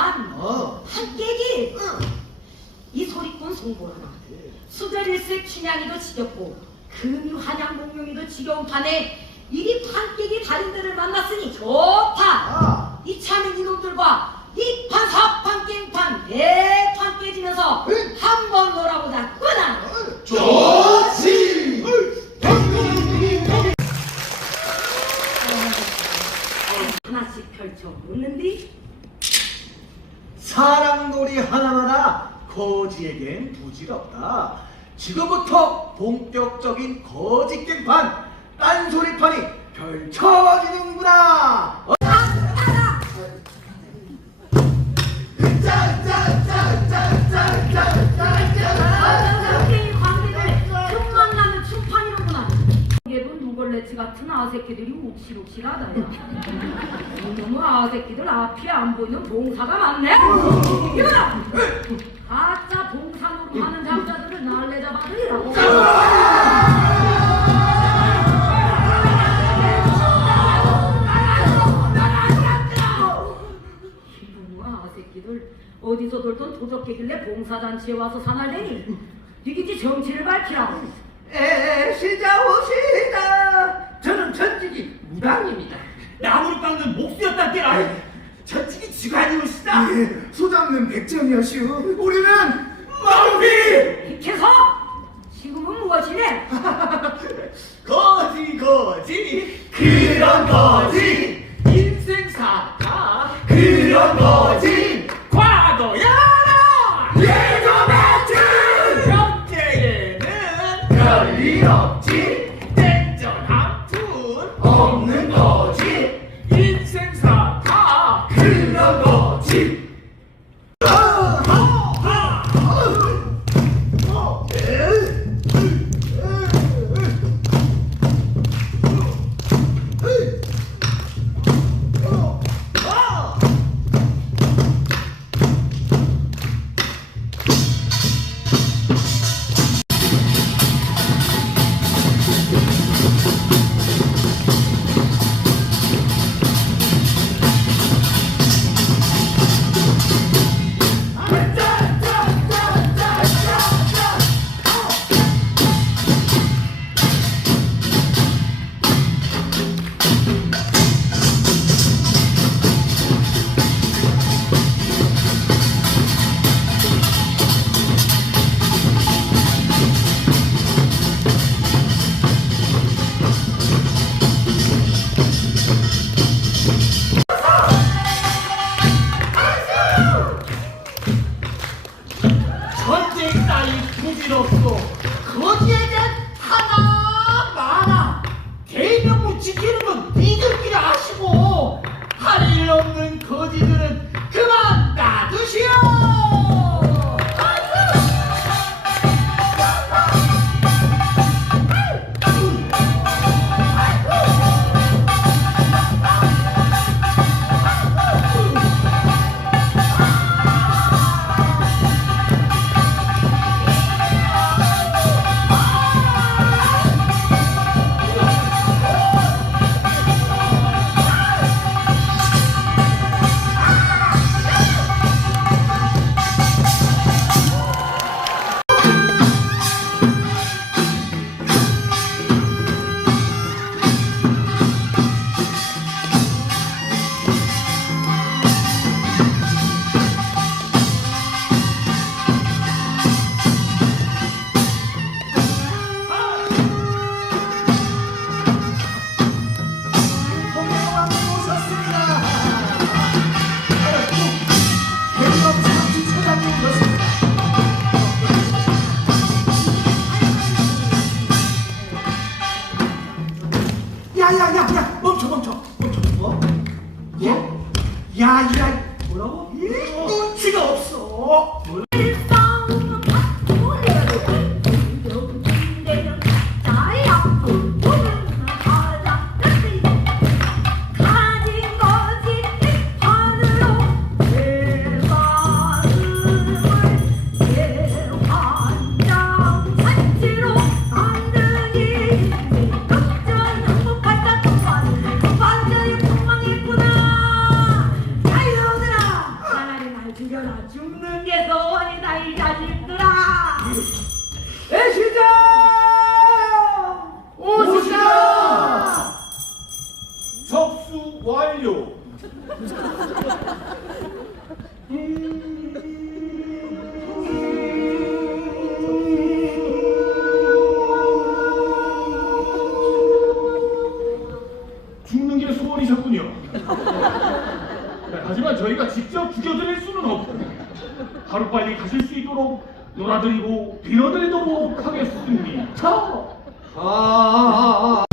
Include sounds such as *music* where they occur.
난 어. 어. 한깨기 응. 이 소리꾼 송보라나 수저일세 춘향이도 지겹고 금유한양공룡이도 지겨운 판에 이리 판깨기 달인들을 만났으니 좋다 어. 이 참인 이놈들과 이 판사판 깽판 대판 네 깨지면서 응. 한번 놀아보자 끄나 응. 좋지 아, 하나씩 펼쳐 놓는디 사랑놀이 하나마다 거지에겐 부질없다. 지금부터 본격적인 거지 깽판 딴소리판이 펼쳐지는구나. 같은 아새끼들이 욱실욱실하다 이놈의 아새끼들 앞이 안 보이는 봉사가 많네. 이거다 가짜 봉사노로 하는 잡자들을 날래 잡아들이라고. 이놈의 아새끼들 어디서 돌던 도적개길래 봉사잔치에 와서 사날래니? 이기지 정치를 밝히라고 애시자 오시다. 전직이 무당입니다. 나무를 깎는 목수였다 때라 전직이 지관이오시다. 예, 소장님 백점이었슈. 우리는 마루비 이케서? 지금은 무엇이래? *laughs* 거지 거지. 그런 거지. 인생사다. 그런 거지. 과거야라 예전했지 현재에는 별일 없지 야, 야, 멈춰, 멈춰, 멈춰. 뭐? 뭐? 야, 야, 뭐라고? 일도 지가 없어. 뭘? 완료. 죽는 게 소원이셨군요. 네, 하지만 저희가 직접 죽여드릴 수는 없고 하루빨리 가실 수 있도록 놀아드리고 빌어드리도록 하겠습니다. 아, 아, 아, 아.